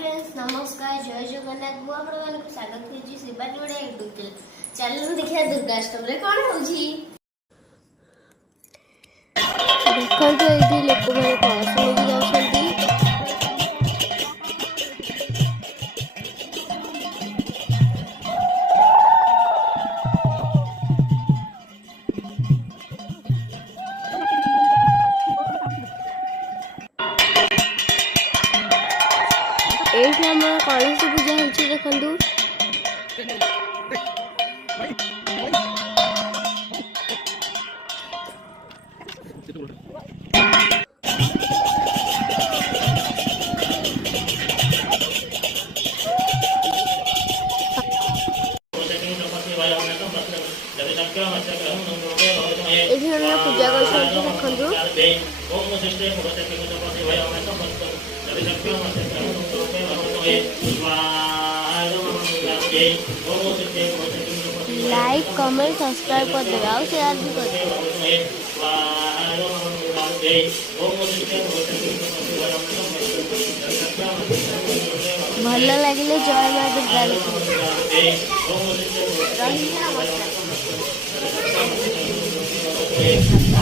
Friends नमस्कार जय जगन्नाथ मु आपण मानक स्वागत करछि शिवाजी बड़ा यूट्यूब चैनल चैनल देखिया दुर्गाष्टमी रे कोन होउछि देखंतु एठी लोक माने कलश लेके जाउछंती एठी हमर कलश पूजा होछि देखंतु एठी हमर पूजा करछंती देखंतु लाइक कमेंट सब्सक्राइब कर देगा और शेयर भी कर भल लगे जय मां दुर्गा नमस्कार।